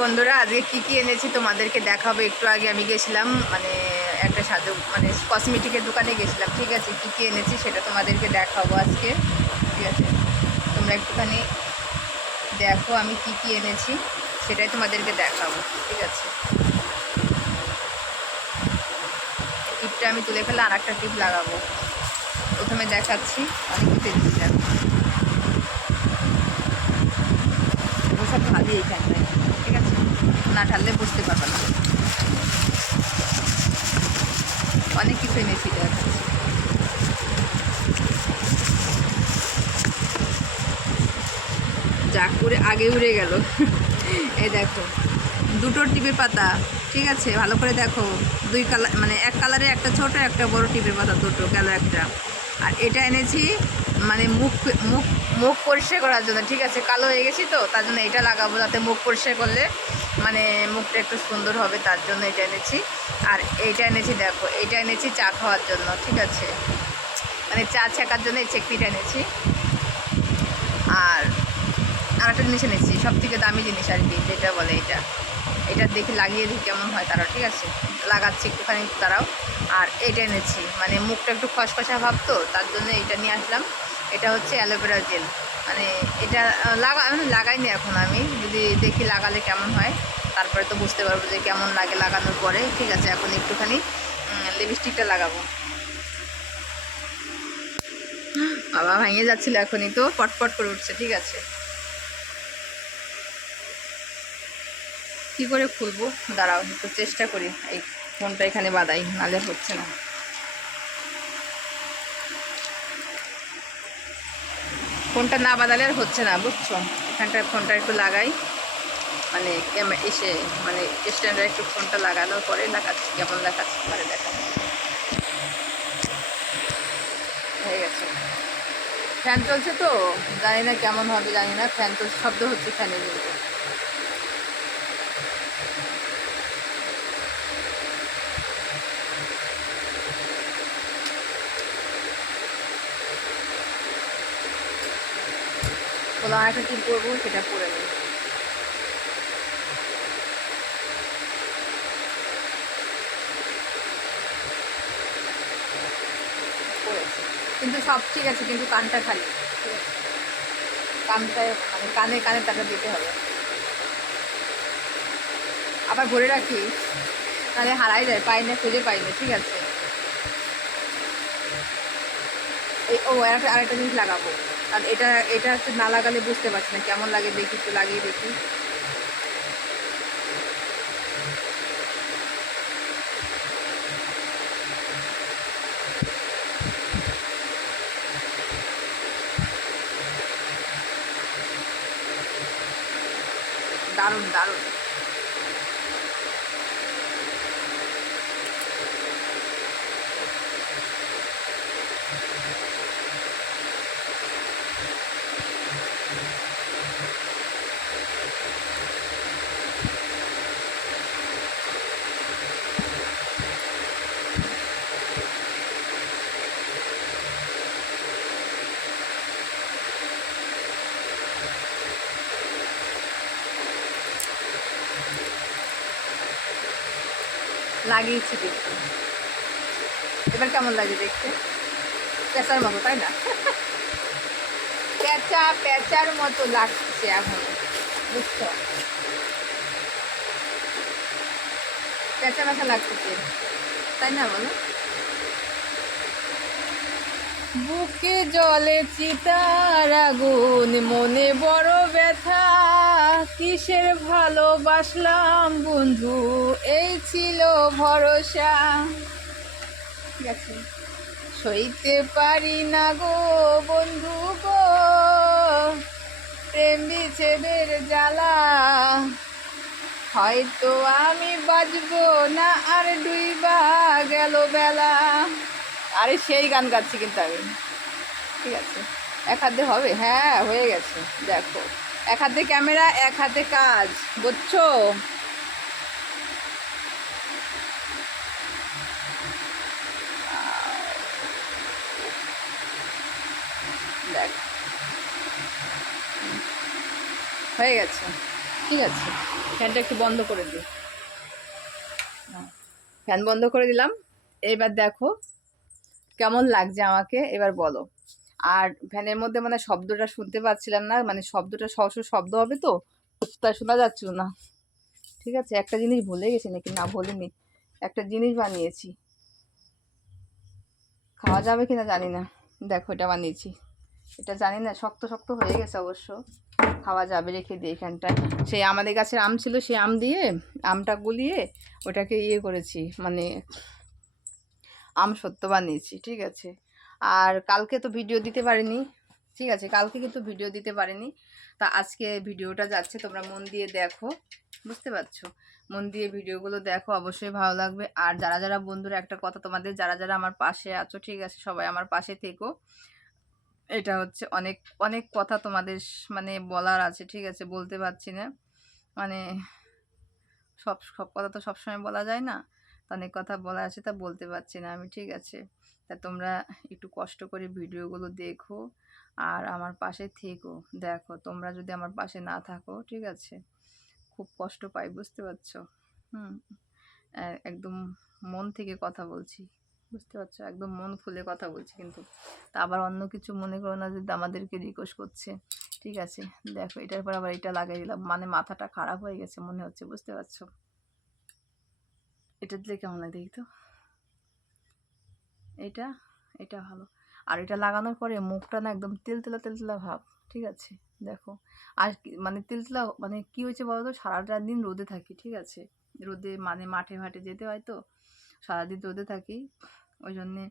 বন্ধুরা, আজকে কি কি এনেছি তোমাদেরকে দেখাবো? একটু আগে আমি গেছিলাম মানে একটা সাজু মানে কসমেটিকের দোকানে গেছিলাম, ঠিক আছে? কি কি এনেছি সেটা তোমাদেরকে দেখাবো আজকে, ঠিক আছে? তোমরা একটুখানি দেখো আমি কি কি এনেছি, সেটাই তোমাদেরকে দেখাবো, ঠিক আছে? টিপটা আমি তুলে ফেলে আর একটা টিপ লাগাবো। প্রথমে দেখাচ্ছি, অনেক কিছু এনেছিলাম এগুলো সব ভাবি এইখানটায়। না ঢাললে বুঝতে পারবে না। অনেক কিছু এনেছি দেখাচ্ছি যা করে আগে উড়ে গেল। এই দেখো, দুটো টিপের পাতা, ঠিক আছে? ভালো করে দেখো, দুই কালার মানে এক কালারে একটা ছোট, একটা বড় টিপের পাতা, দুটো গেল একটা। আর এটা এনেছি মানে মুখ মুখ মুখ পরিষ্কার করার জন্য, ঠিক আছে? কালো হয়ে গেছি তো, তার জন্য এটা লাগাবো যাতে মুখ পরিষ্কার করলে মানে মুখটা একটু সুন্দর হবে, তার জন্য এটা এনেছি। আর এইটা এনেছি, দেখো, এইটা এনেছি চা খাওয়ার জন্য, ঠিক আছে? মানে চা ছেঁকার জন্য এই চেকপিটা এনেছি। আর আর একটা জিনিস এনেছি সব থেকে দামি জিনিস আর কি, যেটা বলে এটা। এটা দেখি লাগিয়ে দিই, কেমন হয় তারাও, ঠিক আছে? লাগাচ্ছি একটুখানি তারাও। আর এটা এনেছি মানে মুখটা একটু খসখসা ভাব তো, তার জন্য এটা নিয়ে আসলাম। এটা হচ্ছে অ্যালোভেরা জেল। মানে এটা লাগা, আমি লাগাইনি এখন আমি। যদি দেখি লাগালে কেমন হয়, তারপরে তো বুঝতে পারব যে কেমন লাগে লাগানোর পরে। ঠিক আছে, এখন একটুখানি লিপস্টিকটা লাগাবো। বাবা ভাঙিয়ে যাচ্ছিল এখনই তো, পটপট করে উঠছে, ঠিক আছে। কি করে খুলবো? দাঁড়াও, একটু চেষ্টা করি। এই ফোনটা এখানে বাদাই নালে হচ্ছে না। ফোনটা না বাদালে আর হচ্ছে না, বুঝছ? এখানটায় ফোনটা একটু লাগাই। মানে এসে মানে স্ট্যান্ডে একটু ফোনটা লাগানোর পরে দেখাচ্ছি, কেমন দেখাচ্ছি পরে দেখা হয়ে গেছে। ফ্যান চলছে তো? জানি না কেমন হবে, জানি না। ফ্যান তো শব্দ হচ্ছে ফ্যানের কিন্তু একটা টিপ করব সেটা করে করেছি কিন্তু সব ঠিক আছে, কিন্তু কানটা খালি। কানটায় মানে কানে কানে টাকা দিতে হবে। আবার ভরে রাখি, তাহলে হারাই যায়, পাই না, খুঁজে পাই না, ঠিক আছে? এই, ও, আরেকটা আরেকটা জিনিস লাগাবো। আর এটা এটা হচ্ছে না লাগালে বুঝতে পারছি না, কেমন লাগে দেখি, একটু লাগিয়ে দেখি। দারুণ দারুণ। লাগিয়েছি দেখতে। এবার কেমন লাগে দেখতে? পেঁচার মতো, তাই না? পেঁচা, পেঁচার মতো লাগছে এখন, বুঝছ? পেঁচা পেঁচা লাগতেছে, তাই না বলো? বুকে জলে চিতার আগুন, মনে বড় ব্যথা। কিসের ভালোবাসলাম বন্ধু? এই ছিল ভরসা। সইতে পারি না গো বন্ধু গো। প্রেম বিচ্ছেদের জ্বালা। হয়তো আমি বাজব না আর দুই ডুইবা গেল বেলা। আরে সেই গান গাচ্ছি কিন্তু আমি। ঠিক আছে। এক হাতে হবে? হ্যাঁ হয়ে গেছে। দেখো। এক হাতে ক্যামেরা, এক হাতে কাজ, বুঝছ? দেখ। হয়ে গেছে। ঠিক আছে। ফ্যানটা একটু বন্ধ করে দিই। ফ্যান বন্ধ করে দিলাম। এইবার দেখো, কেমন লাগছে আমাকে? এবার বলো। আর ফ্যানের মধ্যে মানে শব্দটা শুনতে পাচ্ছিলাম না মানে শব্দটা সহস শব্দ হবে তো, তাই শোনা যাচ্ছিল না। ঠিক আছে, একটা জিনিস ভুলে গেছি নাকি? না, ভুলিনি। একটা জিনিস বানিয়েছি। খাওয়া যাবে কিনা জানি না। দেখো, এটা বানিয়েছি। এটা জানি না, শক্ত শক্ত হয়ে গেছে অবশ্য। খাওয়া যাবে রেখে দিই এখানটায়। সেই আমাদের গাছের আম ছিল, সেই আম দিয়ে আমটা গুলিয়ে ওটাকে ইয়ে করেছি মানে আম সত্য বানিয়েছি। ঠিক আছে। আর কালকে তো ভিডিও দিতে পারিনি। ঠিক আছে, কালকে কিন্তু ভিডিও দিতে পারিনি। তা আজকে ভিডিওটা যাচ্ছে, তোমরা মন দিয়ে দেখো, বুঝতে পারছ? মন দিয়ে ভিডিওগুলো দেখো, অবশ্যই ভালো লাগবে। আর যারা যারা বন্ধুরা, একটা কথা তোমাদের, যারা যারা আমার পাশে আছো, ঠিক আছে, সবাই আমার পাশে থেকো। এটা হচ্ছে অনেক অনেক কথা তোমাদের মানে বলার আছে, ঠিক আছে, বলতে পারছি না। মানে সব সব কথা তো সবসময় বলা যায় না। অনেক কথা বলা আছে, তা বলতে পারছি না আমি, ঠিক আছে? তা তোমরা একটু কষ্ট করে ভিডিওগুলো দেখো আর আমার পাশে থেকো। দেখো, তোমরা যদি আমার পাশে না থাকো, ঠিক আছে? খুব কষ্ট পাই, বুঝতে পারছ? হুম একদম মন থেকে কথা বলছি, বুঝতে পারছ? একদম মন খুলে কথা বলছি কিন্তু। তা আবার অন্য কিছু মনে করো না যে আমাদেরকে রিকোয়েস্ট করছে, ঠিক আছে? দেখো, এটার পর আবার এটা লাগাই দিলাম মানে মাথাটা খারাপ হয়ে গেছে মনে হচ্ছে, বুঝতে পারছ? এটা দিলে কেমন লাগে দেখি তো? এটা এটা ভালো। আর এটা লাগানোর পরে মুখটা না একদম তেলতেলা তেলতেলা ভাব, ঠিক আছে? দেখো। আর মানে তেলতেলা মানে কি হয়েছে বলো তো সারাটা দিন রোদে থাকি, ঠিক আছে? রোদে মানে মাঠে ঘাটে যেতে হয় তো, সারাদিন রোদে থাকি। ওই জন্যে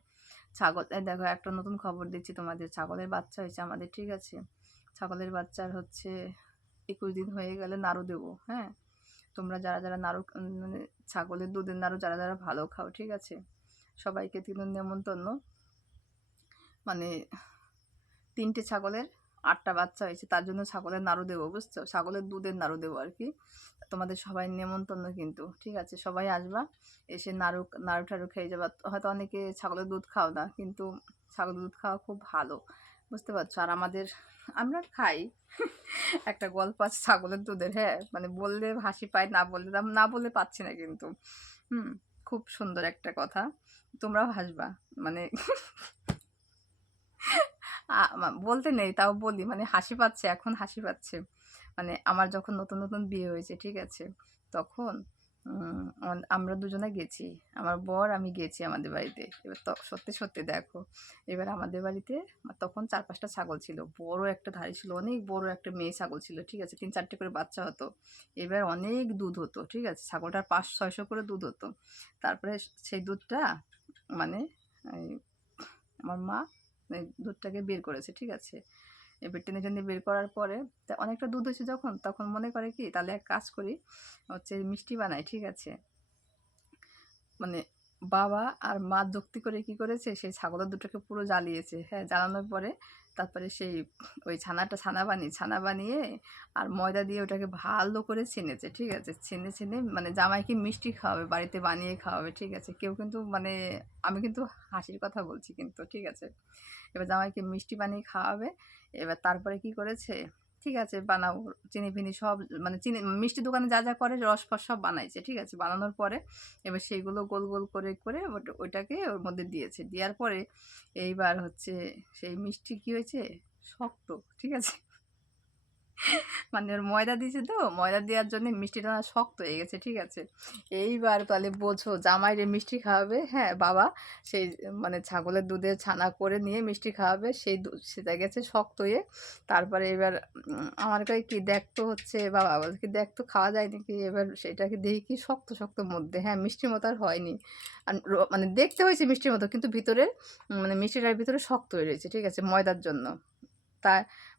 ছাগল দেখো একটা নতুন খবর দিচ্ছি তোমাদের। ছাগলের বাচ্চা হয়েছে আমাদের, ঠিক আছে? ছাগলের বাচ্চার হচ্ছে একুশ দিন হয়ে গেলে নাড়ু দেবো হ্যাঁ? তোমরা যারা যারা নাড়ু মানে ছাগলের দুধের নাড়ু যারা যারা ভালো খাও, ঠিক আছে? সবাইকে তিন নেমন্তন্ন মানে তিনটে ছাগলের আটটা বাচ্চা হয়েছে, তার জন্য ছাগলের নাড়ু দেবো, বুঝছ? ছাগলের দুধের নাড়ু দেবো আর কি। তোমাদের সবাই নেমন্তন্ন কিন্তু, ঠিক আছে? সবাই আসবা, এসে নাড়ু নাড়ু টাড়ু খেয়ে যাবা। হয়তো অনেকে ছাগলের দুধ খাও না, কিন্তু ছাগলের দুধ খাওয়া খুব ভালো। বুঝতে পারছ? আর আমাদের, আমরা খাই। একটা গল্প আছে ছাগলের দুধের হ্যাঁ? মানে বললে হাসি পায়, না বললে না বললে পাচ্ছি না কিন্তু। হুম, খুব সুন্দর একটা কথা। তোমরাও হাসবা মানে বলতে নেই, তাও বলি। মানে হাসি পাচ্ছে, এখন হাসি পাচ্ছে। মানে আমার যখন নতুন নতুন বিয়ে হয়েছে, ঠিক আছে? তখন আমরা দুজনে গেছি। আমার বর, আমি গেছি আমাদের বাড়িতে। এবার সত্যি সত্যি দেখো, এবার আমাদের বাড়িতে তখন চার পাঁচটা ছাগল ছিল। বড় একটা ধাড়ি ছিল, অনেক বড় একটা মেয়ে ছাগল ছিল, ঠিক আছে? তিন চারটে করে বাচ্চা হতো। এবার অনেক দুধ হতো, ঠিক আছে? ছাগলটার পাঁচ, ছয়শো করে দুধ হতো। তারপরে সেই দুধটা মানে আমার মা দুধটাকে বের করেছে, ঠিক আছে? এবার টেনে টেনে বের করার পরে তা অনেকটা দুধ হয়েছে যখন, তখন মনে করে কি, তাহলে এক কাজ করি, হচ্ছে মিষ্টি বানাই, ঠিক আছে? মানে বাবা আর মা যুক্তি করে কি করেছে? সেই ছাগলের দুটোকে পুরো জ্বালিয়েছে। হ্যাঁ জ্বালানোর পরে তারপরে সেই ওই ছানাটা ছানা বানিয়ে ছানা বানিয়ে আর ময়দা দিয়ে ওটাকে ভালো করে ছেনেছে, ঠিক আছে? ছেনে ছেনে মানে জামাইকে মিষ্টি খাওয়াবে, বাড়িতে বানিয়ে খাওয়াবে, ঠিক আছে? কেউ কিন্তু মানে আমি কিন্তু হাসির কথা বলছি কিন্তু, ঠিক আছে? এবার জামাইকে মিষ্টি বানিয়ে খাওয়াবে। এবার তারপরে কি করেছে? ঠিক আছে, বানাবো। চিনি ফিনি সব মানে চিনি, মিষ্টি দোকানে যা যা করে রস ফস সব বানাইছে, ঠিক আছে? বানানোর পরে এবার সেইগুলো গোল গোল করে করে ওইটাকে ওর মধ্যে দিয়েছে। দেওয়ার পরে এইবার হচ্ছে সেই মিষ্টি কি হয়েছে? শক্ত, ঠিক আছে? মানে ওর ময়দা দিয়েছে তো, ময়দা দেওয়ার জন্য মিষ্টিটা না শক্ত হয়ে গেছে, ঠিক আছে? এইবার তাহলে বোঝো, জামাইরে মিষ্টি খাওয়াবে হ্যাঁ বাবা? সেই মানে ছাগলের দুধে ছানা করে নিয়ে মিষ্টি খাওয়াবে, সেই সেটা গেছে শক্ত হয়ে। তারপরে এবার আমার কাছে কি দেখতো হচ্ছে, বাবা বলে কি দেখতো খাওয়া যায় নাকি? এবার সেটাকে দেখি কি শক্ত শক্ত মধ্যে হ্যাঁ মিষ্টির মতো আর হয়নি। আর মানে দেখতে হয়েছে মিষ্টির মতো, কিন্তু ভিতরে মানে মিষ্টিটার ভিতরে শক্ত হয়ে রয়েছে, ঠিক আছে, ময়দার জন্য। তা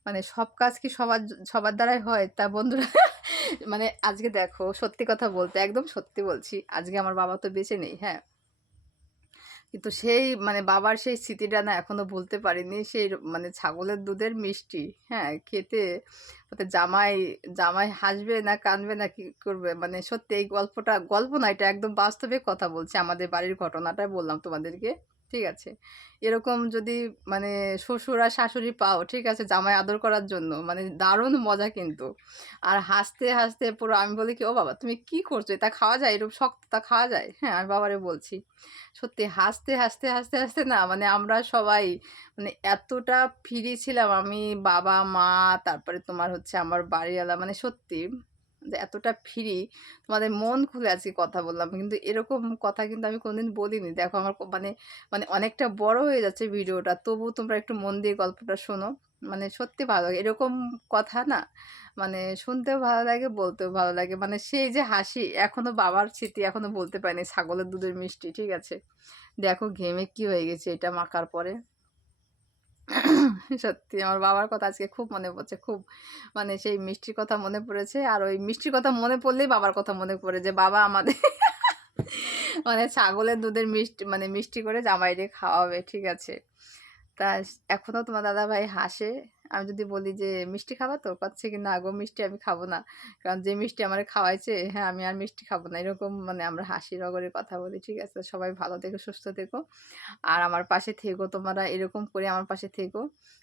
মানে সব কাজ কি সবার সবার দ্বারাই হয়? তা বন্ধুরা মানে আজকে দেখো, সত্যি কথা বলতে, একদম সত্যি বলছি, আজকে আমার বাবা তো বেঁচে নেই হ্যাঁ? কিন্তু সেই মানে বাবার সেই স্মৃতিটা না এখনও ভুলতে পারিনি, সেই মানে ছাগলের দুধের মিষ্টি হ্যাঁ খেতে, ওতে জামাই জামাই হাসবে না কাঁদবে না কি করবে? মানে সত্যি এই গল্পটা, গল্প না, এটা একদম বাস্তবে কথা বলছি, আমাদের বাড়ির ঘটনাটাই বললাম তোমাদেরকে। ঠিক আছে? এরকম যদি মানে শ্বশুর আর শাশুড়ি পাও, ঠিক আছে, জামাই আদর করার জন্য মানে দারুণ মজা কিন্তু। আর হাসতে হাসতে পুরো আমি বলি কি, ও বাবা, তুমি কি করছ? এটা খাওয়া যায়? এরকম শক্তটা খাওয়া যায়? হ্যাঁ আমি বাবারে বলছি। সত্যি হাসতে হাসতে হাসতে হাসতে না মানে আমরা সবাই মানে এতটা ফ্রি ছিলাম, আমি বাবা, মা, তারপরে তোমার হচ্ছে আমার বাড়িওয়ালা মানে সত্যি যে এতটা ফ্রি, তোমাদের মন খুলে আজকে কথা বললাম। কিন্তু এরকম কথা কিন্তু আমি কোনোদিন বলিনি। দেখো আমার মানে মানে অনেকটা বড় হয়ে যাচ্ছে ভিডিওটা। তবু তোমরা একটু মন দিয়ে গল্পটা শোনো। মানে সত্যি ভালো লাগে। এরকম কথা না মানে শুনতেও ভালো লাগে, বলতেও ভালো লাগে। মানে সেই যে হাসি, এখনও বাবার স্মৃতি এখনও বলতে পারিনি। ছাগলের দুধের মিষ্টি, ঠিক আছে? দেখো ঘেমে কি হয়ে গেছে এটা মাখার পরে। সত্যি আমার বাবার কথা আজকে খুব মনে পড়ছে, খুব মানে সেই মিষ্টির কথা মনে পড়েছে আর ওই মিষ্টির কথা মনে পড়লেই বাবার কথা মনে পড়ে যে, বাবা আমাদের মানে ছাগলের দুধের মিষ্টি মানে মিষ্টি করে জামাইরে খাওয়াবে, ঠিক আছে? তা এখনও তোমার দাদা ভাই হাসে আমি যদি বলি যে, মিষ্টি খাবা তো করছে কি, না গো, মিষ্টি আমি খাব না। কারণ যে মিষ্টি আমার খাওয়াইছে হ্যাঁ আমি আর মিষ্টি খাব না। এরকম মানে আমরা হাসি রগরে কথা বলি, ঠিক আছে? সবাই ভালো থেকো, সুস্থ থেকো। আর আমার পাশে থেকো তোমরা, এরকম করে আমার পাশে থেকো,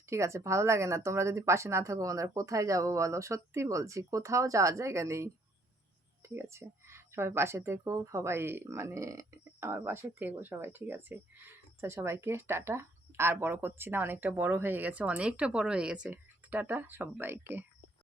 ঠিক আছে? ভালো লাগে না। তোমরা যদি পাশে না থাকো বন্ধুরা, কোথায় যাব বলো? সত্যি বলছি, কোথাও যাওয়ার জায়গা নেই, ঠিক আছে? সবাই পাশে থেকো, সবাই মানে আমার পাশে থেকো সবাই, ঠিক আছে? তো সবাইকে টাটা। আর বড় করছি না অনেকটা বড় হয়ে গেছে অনেকটা বড় হয়ে গেছে। টাটা সবাইকে।